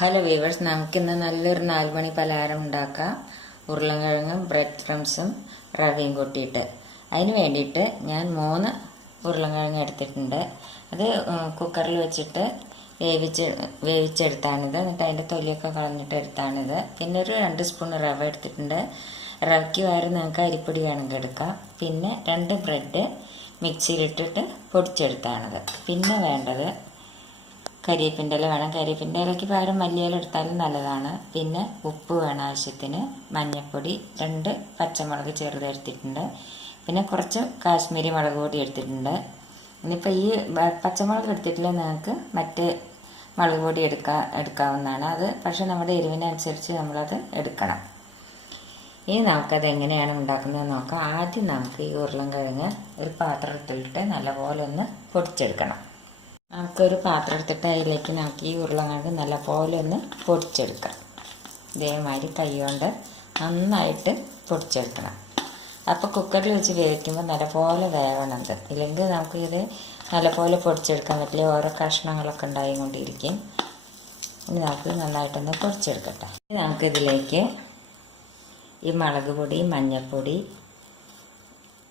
Hello weavers, നമുക്കിന്ന് നല്ലൊരു 4 മണി പലഹാരം ഉണ്ടാക്കാം. ഉരുളൻകിഴങ്ങും ബ്രെഡ് ക്രംസും റവയും കൂട്ടിയിട്ട്. അതിന് വേണ്ടിയിട്ട് ഞാൻ 3 ഉരുളൻകിഴങ്ങ് എടുത്തിട്ടുണ്ട്. അത് കുക്കറിൽ വെച്ചിട്ട് വേവിച്ചെടുത്താണിത്. എന്നിട്ട് അതിൻ്റെ തൊലിയൊക്കെ കളഞ്ഞിട്ട് എടുത്താണിത്. പിന്നെ ഒരു 2 സ്പൂൺ റവ എടുത്തിട്ടുണ്ട്. റവയ്ക്ക് പകരം നിങ്ങൾക്ക് അരിപ്പൊടി വേണമെങ്കിൽ എടുക്കാം. പിന്നെ 2 ബ്രെഡ് മിക്സിയിലിട്ടിട്ട് പൊടിച്ചെടുത്താണിത്. പിന്നെ വേണ്ടത് കരിയേപ്പിൻ്റെ ഇല വേണം. കരിയേപ്പിൻ്റെ ഇലയ്ക്ക് പകരം മല്ലിയില എടുത്താലും നല്ലതാണ്. പിന്നെ ഉപ്പ് വേണം ആവശ്യത്തിന്, മഞ്ഞൾപ്പൊടി, 2 പച്ചമുളക് ചെറുതെടുത്തിട്ടുണ്ട്. പിന്നെ കുറച്ച് കാശ്മീരി മുളക് പൊടി എടുത്തിട്ടുണ്ട്. ഇനിയിപ്പോൾ ഈ പച്ചമുളക് എടുത്തിട്ടില്ല, നിങ്ങൾക്ക് മറ്റ് മുളക് പൊടി എടുക്കാവുന്നതാണ്. അത് പക്ഷെ നമ്മുടെ എരിവിനനുസരിച്ച് നമ്മളത് എടുക്കണം. ഇനി നമുക്കത് എങ്ങനെയാണ് ഉണ്ടാക്കുന്നത് നോക്കാം. ആദ്യം നമുക്ക് ഈ ഉരുളൻകിഴങ്ങ് ഒരു പാത്രത്തിലിട്ട് നല്ലപോലെ ഒന്ന് പൊടിച്ചെടുക്കണം. നമുക്കൊരു പാത്രം എടുത്തിട്ട് അതിലേക്ക് നമുക്ക് ഈ ഉരുളക്കിഴങ്ങ് നല്ലപോലെ ഒന്ന് പൊടിച്ചെടുക്കാം. ഇതേമാതിരി കൈ കൊണ്ട് നന്നായിട്ട് പൊടിച്ചെടുക്കണം. അപ്പോൾ കുക്കറിൽ വെച്ച് വേവിക്കുമ്പോൾ നല്ലപോലെ വേവണത്. ഇല്ലെങ്കിൽ നമുക്കിത് നല്ലപോലെ പൊടിച്ചെടുക്കാൻ പറ്റില്ല, ഓരോ കഷ്ണങ്ങളൊക്കെ ഉണ്ടായിക്കൊണ്ടിരിക്കും. ഇനി നമുക്ക് നന്നായിട്ടൊന്ന് പൊടിച്ചെടുക്കട്ടെ. ഇനി നമുക്കിതിലേക്ക് ഈ മുളക് പൊടി, മഞ്ഞൾപ്പൊടി,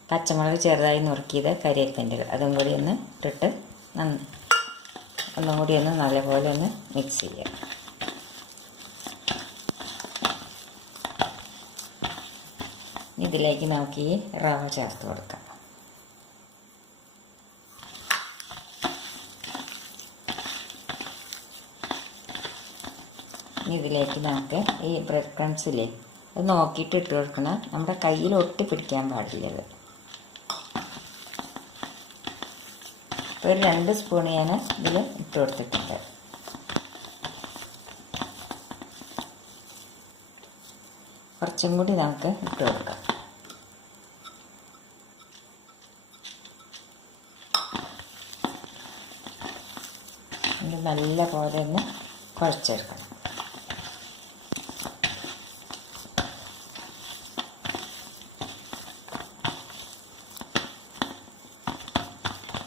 പച്ചമുളക് ചെറുതായി നുറുക്കിയത്, കരിവേപ്പിൻ്റെ അതും കൂടി ഒന്ന് ഇട്ടിട്ട് ഒന്നും കൂടി ഒന്ന് നല്ലപോലെ ഒന്ന് മിക്സ് ചെയ്യാം. ഇതിലേക്ക് നമുക്ക് ഈ റവ ചേർത്ത് കൊടുക്കാം. ഇതിലേക്ക് നമുക്ക് ഈ ബ്രെഡ് ക്രംസില്ലേ അത് നോക്കിയിട്ട് ഇട്ട് കൊടുക്കണം. നമ്മുടെ കയ്യിൽ ഒട്ടി പിടിക്കാൻ പാടില്ലത്. ഒരു 2 സ്പൂൺ ഞാൻ ഇതിൽ ഇട്ട് കൊടുത്തിട്ടുണ്ട്. കുറച്ചും കൂടി നമുക്ക് ഇട്ട് കൊടുക്കാം. ഇത് നല്ല പോലെ ഒന്ന് കുഴച്ചെടുക്കണം.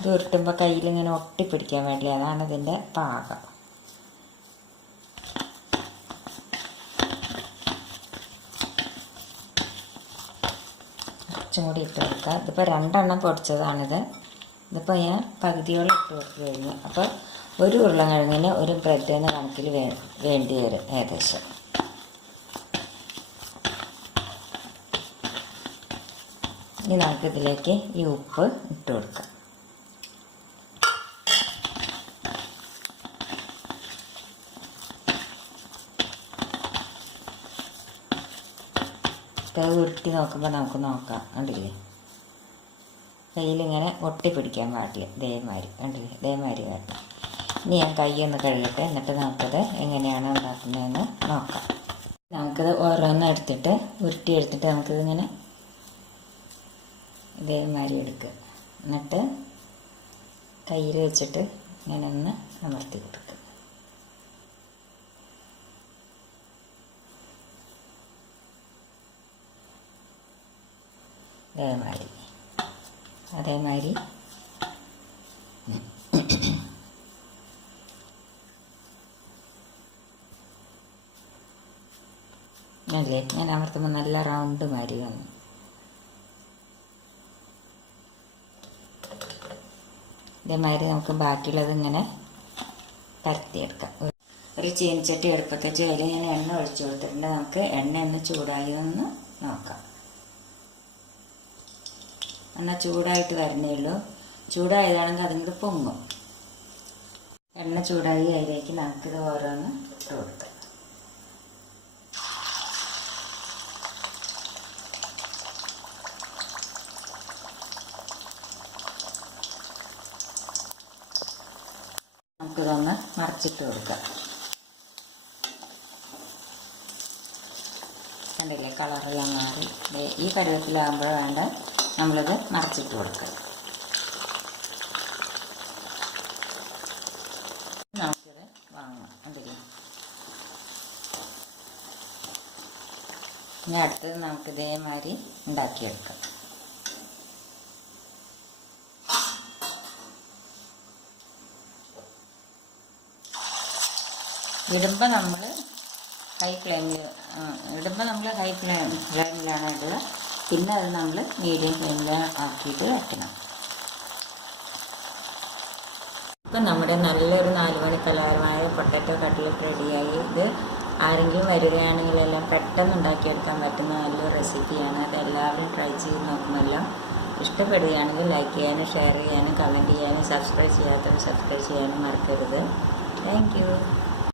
ഇത് ഉരുട്ടുമ്പോൾ കയ്യിലിങ്ങനെ ഒട്ടിപ്പിടിക്കാൻ വേണ്ടില്ല, അതാണ് ഇതിൻ്റെ പാകം. കുറച്ചും കൂടി ഇട്ട് കൊടുക്കുക. ഇതിപ്പോൾ 2 എണ്ണം പൊടിച്ചതാണിത്. ഇതിപ്പോൾ ഞാൻ പകുതിയോളം ഇട്ട് കൊടുത്ത് കഴിഞ്ഞു. അപ്പോൾ ഒരു ഉരുളക്കിഴങ്ങിന് ഒരു ബ്രെഡ് എന്ന കണക്കിൽ വേണ്ടി വരും ഏകദേശം. ഇനി നമുക്കിതിലേക്ക് ഈ ഉപ്പ് ഇട്ട് കൊടുക്കാം. ഉരുട്ടി നോക്കുമ്പോൾ നമുക്ക് നോക്കാം. കണ്ടില്ലേ, കയ്യിലിങ്ങനെ ഒട്ടിപ്പിടിക്കാൻ പാടില്ല. ഇതേമാതിരി കണ്ടില്ലേ, ഇതേമാതിരി വരണം. ഇനി ഞാൻ കൈ ഒന്ന് കഴുകട്ടെ, എന്നിട്ട് നമുക്കത് എങ്ങനെയാണ് ഉണ്ടാക്കുന്നതെന്ന് നോക്കാം. നമുക്കിത് ഓരോന്നും എടുത്തിട്ട് ഉരുട്ടി എടുത്തിട്ട് നമുക്കിതിങ്ങനെ ഇതേമാതിരി എടുക്കുക. എന്നിട്ട് കയ്യിൽ വെച്ചിട്ട് ഇങ്ങനെ ഒന്ന് അമർത്തി കൊടുക്കുക. അതേമാതിരി അല്ലേ, ഞാൻ അമർത്തുമ്പോൾ നല്ല റൗണ്ട് മാതിരി വന്നു. ഇതേമാതിരി നമുക്ക് ബാക്കിയുള്ളത് ഇങ്ങനെ പരത്തിയെടുക്കാം. ഒരു ചീനച്ചട്ടി അടുപ്പത്ത് വെച്ച് അതിൽ ഞാൻ എണ്ണ ഒഴിച്ചു കൊടുത്തിട്ടുണ്ട്. നമുക്ക് എണ്ണ ഒന്ന് ചൂടായി ഒന്ന് നോക്കാം. എണ്ണ ചൂടായിട്ട് വരുന്നേ ഉള്ളൂ. ചൂടായതാണെങ്കിൽ അതിങ്ങോട്ട് പൊങ്ങും. എണ്ണ ചൂടായി അതിലേക്ക് നമുക്കിത് ഓരോന്ന് ഇട്ട് കൊടുക്കാം. നമുക്കിതൊന്ന് മറിച്ചിട്ട് കൊടുക്കാം. കണ്ടില്ലേ, കളറെല്ലാം മാറി. ഈ പരുവത്തിലാകുമ്പോൾ വേണ്ട നമ്മളിത് മറിച്ചിട്ട് കൊടുക്കുക. നമുക്കിത് വാങ്ങാം. കണ്ടില്ലേ, ഇനി അടുത്തത് നമുക്ക് ഇതേമാതിരി ഉണ്ടാക്കിയെടുക്കാം. ഇടുമ്പോൾ നമ്മൾ ഹൈ ഫ്ലെയിമിലാണ് ഇടുക. പിന്നെ അത് നമ്മൾ മീഡിയം ഫ്ലെയിമിൽ ആക്കിയിട്ട് വയ്ക്കണം. ഇപ്പം നമ്മുടെ നല്ലൊരു 4 മണി പലഹാരമായ പൊട്ടാറ്റോ കട്ട്ലറ്റ് റെഡിയായി. ഇത് ആരെങ്കിലും വരികയാണെങ്കിൽ എല്ലാം പെട്ടെന്ന് ഉണ്ടാക്കിയെടുക്കാൻ പറ്റുന്ന നല്ലൊരു റെസിപ്പിയാണ്. അത് എല്ലാവരും ട്രൈ ചെയ്ത് നോക്കുമല്ലോ. ഇഷ്ടപ്പെടുകയാണെങ്കിൽ ലൈക്ക് ചെയ്യാനും ഷെയർ ചെയ്യാനും കമൻറ്റ് ചെയ്യാനും സബ്സ്ക്രൈബ് ചെയ്യാത്തവർ സബ്സ്ക്രൈബ് ചെയ്യാനും മറക്കരുത്. Thank you.